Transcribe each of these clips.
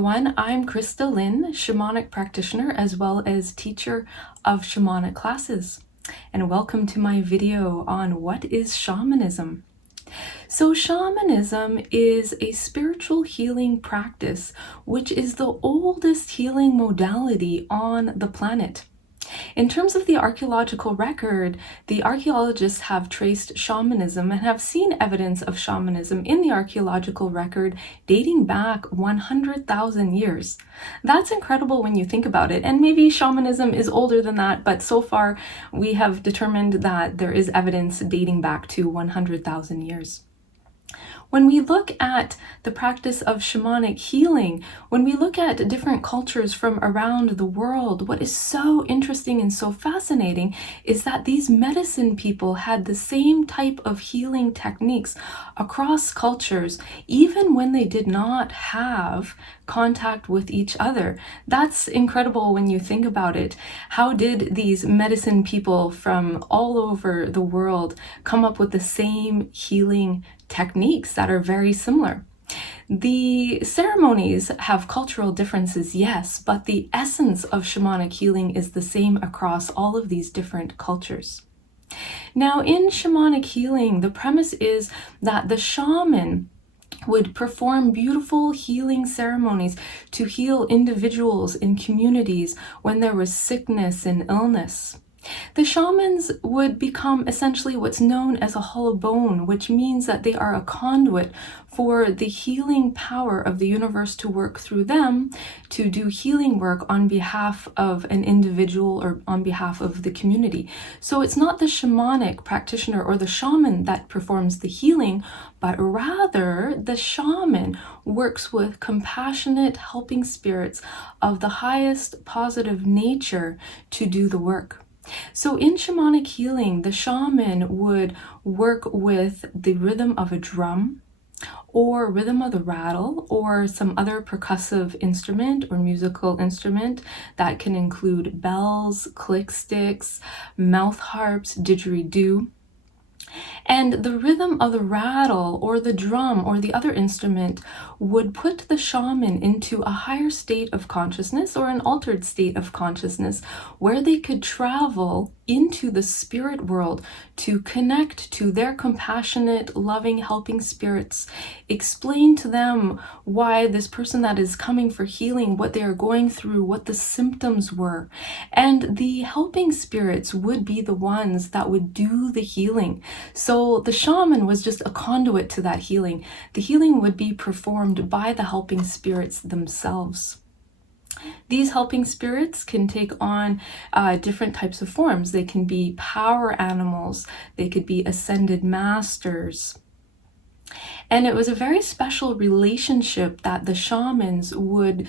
everyone, I'm Christa Lynn, shamanic practitioner as well as teacher of shamanic classes. And welcome to my video on what is shamanism. So shamanism is a spiritual healing practice, which is the oldest healing modality on the planet. In terms of the archaeological record, the archaeologists have traced shamanism and have seen evidence of shamanism in the archaeological record dating back 100,000 years. That's incredible when you think about it, and maybe shamanism is older than that, but so far we have determined that there is evidence dating back to 100,000 years. When we look at the practice of shamanic healing, when we look at different cultures from around the world, what is so interesting and so fascinating is that these medicine people had the same type of healing techniques across cultures, even when they did not have contact with each other. That's incredible when you think about it. How did these medicine people from all over the world come up with the same healing techniques that are very similar? The ceremonies have cultural differences, yes, but the essence of shamanic healing is the same across all of these different cultures. Now, in shamanic healing, the premise is that the shaman would perform beautiful healing ceremonies to heal individuals in communities when there was sickness and illness. The shamans would become essentially what's known as a hollow bone, which means that they are a conduit for the healing power of the universe to work through them to do healing work on behalf of an individual or on behalf of the community. So it's not the shamanic practitioner or the shaman that performs the healing, but rather the shaman works with compassionate, helping spirits of the highest positive nature to do the work. So in shamanic healing, the shaman would work with the rhythm of a drum or rhythm of the rattle or some other percussive instrument or musical instrument that can include bells, click sticks, mouth harps, didgeridoo. And the rhythm of the rattle or the drum or the other instrument would put the shaman into a higher state of consciousness or an altered state of consciousness where they could travel into the spirit world to connect to their compassionate, loving, helping spirits, explain to them why this person that is coming for healing, what they are going through, what the symptoms were. And the helping spirits would be the ones that would do the healing. So the shaman was just a conduit to that healing. The healing would be performed by the helping spirits themselves. These helping spirits can take on different types of forms. They can be power animals, they could be ascended masters. And it was a very special relationship that the shamans would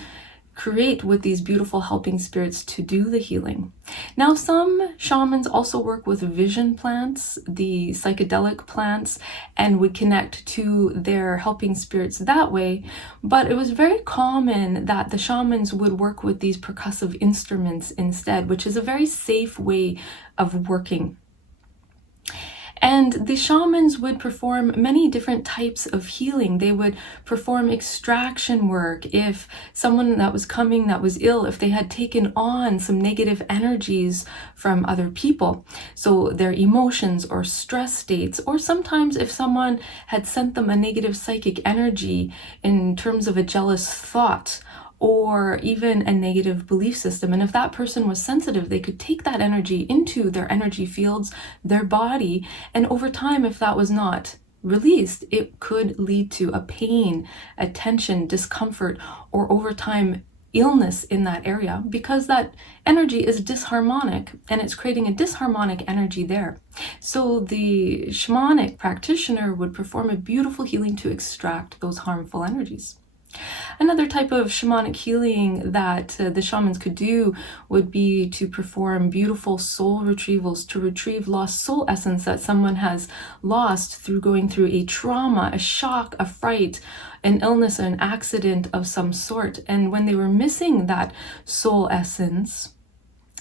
create with these beautiful helping spirits to do the healing. Now, some shamans also work with vision plants, the psychedelic plants, and would connect to their helping spirits that way. But it was very common that the shamans would work with these percussive instruments instead, which is a very safe way of working. And the shamans would perform many different types of healing. They would perform extraction work if someone that was coming that was ill, if they had taken on some negative energies from other people. So their emotions or stress states, or sometimes if someone had sent them a negative psychic energy in terms of a jealous thought, or even a negative belief system. And if that person was sensitive, they could take that energy into their energy fields, their body, and over time, if that was not released, it could lead to a pain, a tension, discomfort, or over time, illness in that area, because that energy is disharmonic and it's creating a disharmonic energy there. So the shamanic practitioner would perform a beautiful healing to extract those harmful energies. Another type of shamanic healing that the shamans could do would be to perform beautiful soul retrievals, to retrieve lost soul essence that someone has lost through going through a trauma, a shock, a fright, an illness, or an accident of some sort. And when they were missing that soul essence,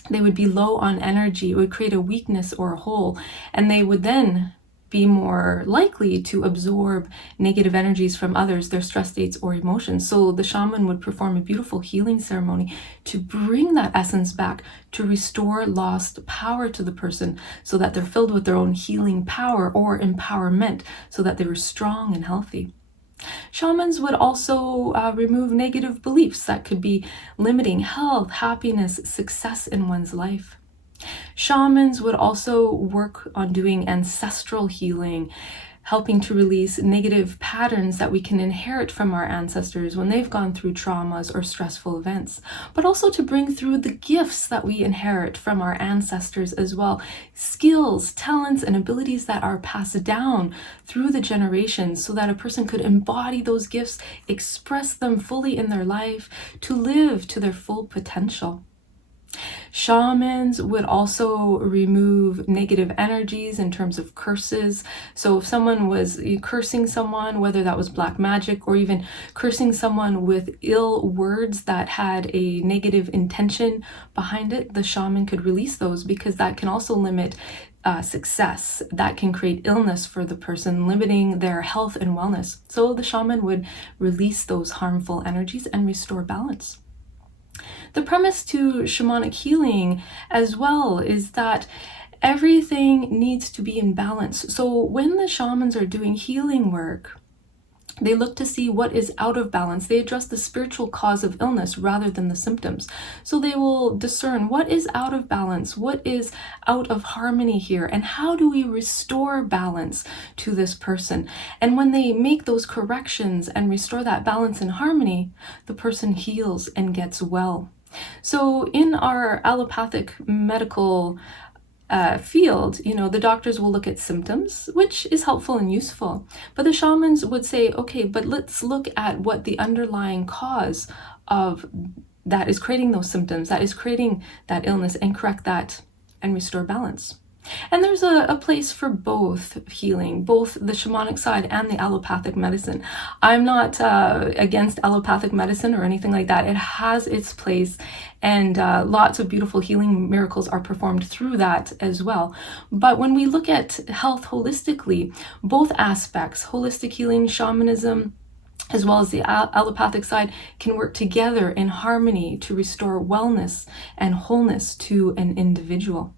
they would be low on energy. It would create a weakness or a hole, and they would then be more likely to absorb negative energies from others, their stress states or emotions. So the shaman would perform a beautiful healing ceremony to bring that essence back, to restore lost power to the person so that they're filled with their own healing power or empowerment so that they were strong and healthy. Shamans would also remove negative beliefs that could be limiting health, happiness, success in one's life. Shamans would also work on doing ancestral healing, helping to release negative patterns that we can inherit from our ancestors when they've gone through traumas or stressful events, but also to bring through the gifts that we inherit from our ancestors as well, skills, talents, and abilities that are passed down through the generations so that a person could embody those gifts, express them fully in their life, to live to their full potential. Shamans would also remove negative energies in terms of curses. So if someone was cursing someone, whether that was black magic or even cursing someone with ill words that had a negative intention behind it, the shaman could release those, because that can also limit success. That can create illness for the person, limiting their health and wellness. So the shaman would release those harmful energies and restore balance. The premise to shamanic healing as well is that everything needs to be in balance. So when the shamans are doing healing work, they look to see what is out of balance. They address the spiritual cause of illness rather than the symptoms. So they will discern what is out of balance, what is out of harmony here, and how do we restore balance to this person. And when they make those corrections and restore that balance and harmony, the person heals and gets well. So in our allopathic medical field, the doctors will look at symptoms, which is helpful and useful. But the shamans would say, okay, but let's look at what the underlying cause of that is creating those symptoms, that is creating that illness, and correct that and restore balance. And there's a place for both healing, both the shamanic side and the allopathic medicine. I'm not against allopathic medicine or anything like that. It has its place, and lots of beautiful healing miracles are performed through that as well. But when we look at health holistically, both aspects, holistic healing, shamanism, as well as the allopathic side, can work together in harmony to restore wellness and wholeness to an individual.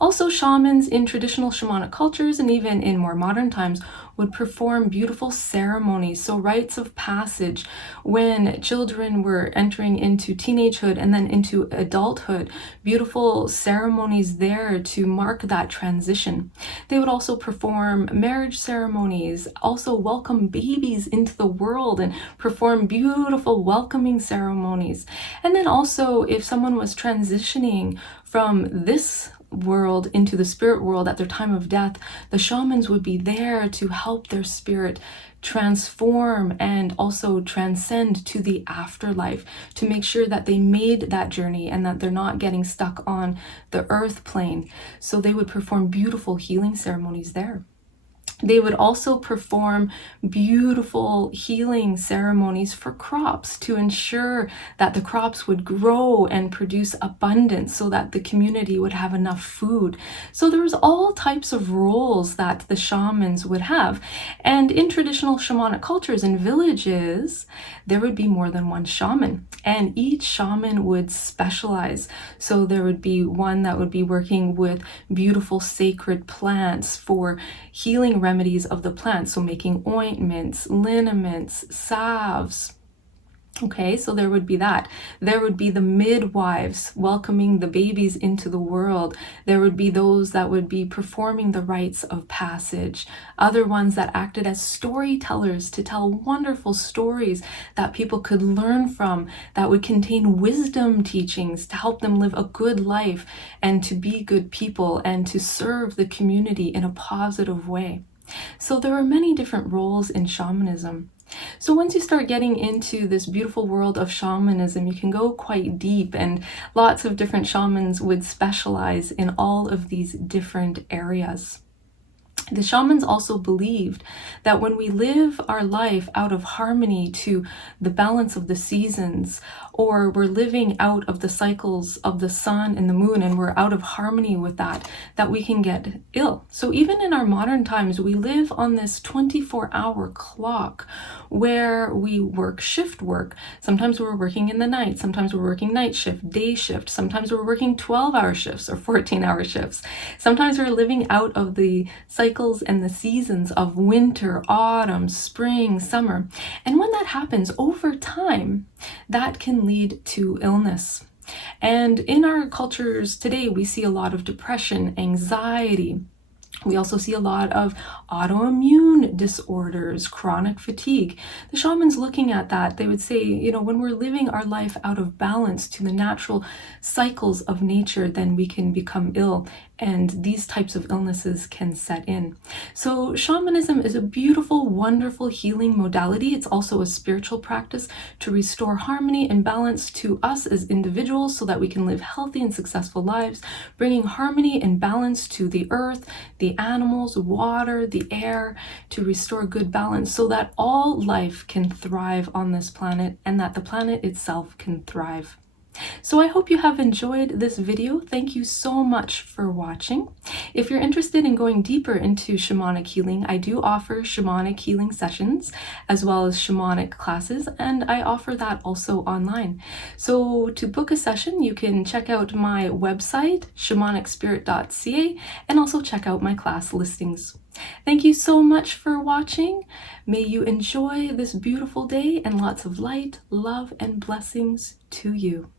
Also, shamans in traditional shamanic cultures and even in more modern times would perform beautiful ceremonies, so rites of passage when children were entering into teenagehood and then into adulthood, beautiful ceremonies there to mark that transition. They would also perform marriage ceremonies, also welcome babies into the world and perform beautiful welcoming ceremonies. And then also, if someone was transitioning from this world into the spirit world at their time of death, the shamans would be there to help their spirit transform and also transcend to the afterlife, to make sure that they made that journey and that they're not getting stuck on the earth plane. So they would perform beautiful healing ceremonies there. They would also perform beautiful healing ceremonies for crops to ensure that the crops would grow and produce abundance so that the community would have enough food. So there was all types of roles that the shamans would have. And in traditional shamanic cultures and villages, there would be more than one shaman, and each shaman would specialize. So there would be one that would be working with beautiful sacred plants for healing remedies of the plant, so making ointments, liniments, salves. Okay, so there would be that. There would be the midwives welcoming the babies into the world. There would be those that would be performing the rites of passage. Other ones that acted as storytellers to tell wonderful stories that people could learn from, that would contain wisdom teachings to help them live a good life and to be good people and to serve the community in a positive way. So there are many different roles in shamanism. So once you start getting into this beautiful world of shamanism, you can go quite deep, and lots of different shamans would specialize in all of these different areas. The shamans also believed that when we live our life out of harmony to the balance of the seasons, or we're living out of the cycles of the sun and the moon, and we're out of harmony with that, that we can get ill. So even in our modern times, we live on this 24-hour clock where we work shift work. Sometimes we're working in the night, sometimes we're working night shift, day shift, sometimes we're working 12-hour shifts or 14-hour shifts. Sometimes we're living out of the cycles and the seasons of winter, autumn, spring, summer. And when that happens over time, that can lead to illness. And in our cultures today, we see a lot of depression, anxiety. We also see a lot of autoimmune disorders, chronic fatigue. The shamans looking at that, they would say, when we're living our life out of balance to the natural cycles of nature, then we can become ill, and these types of illnesses can set in. So shamanism is a beautiful, wonderful healing modality. It's also a spiritual practice to restore harmony and balance to us as individuals so that we can live healthy and successful lives, bringing harmony and balance to the earth, the animals, water, the air, to restore good balance so that all life can thrive on this planet and that the planet itself can thrive. So I hope you have enjoyed this video. Thank you so much for watching. If you're interested in going deeper into shamanic healing, I do offer shamanic healing sessions as well as shamanic classes, and I offer that also online. So to book a session, you can check out my website, shamanicspirit.ca, and also check out my class listings. Thank you so much for watching. May you enjoy this beautiful day and lots of light, love, and blessings to you.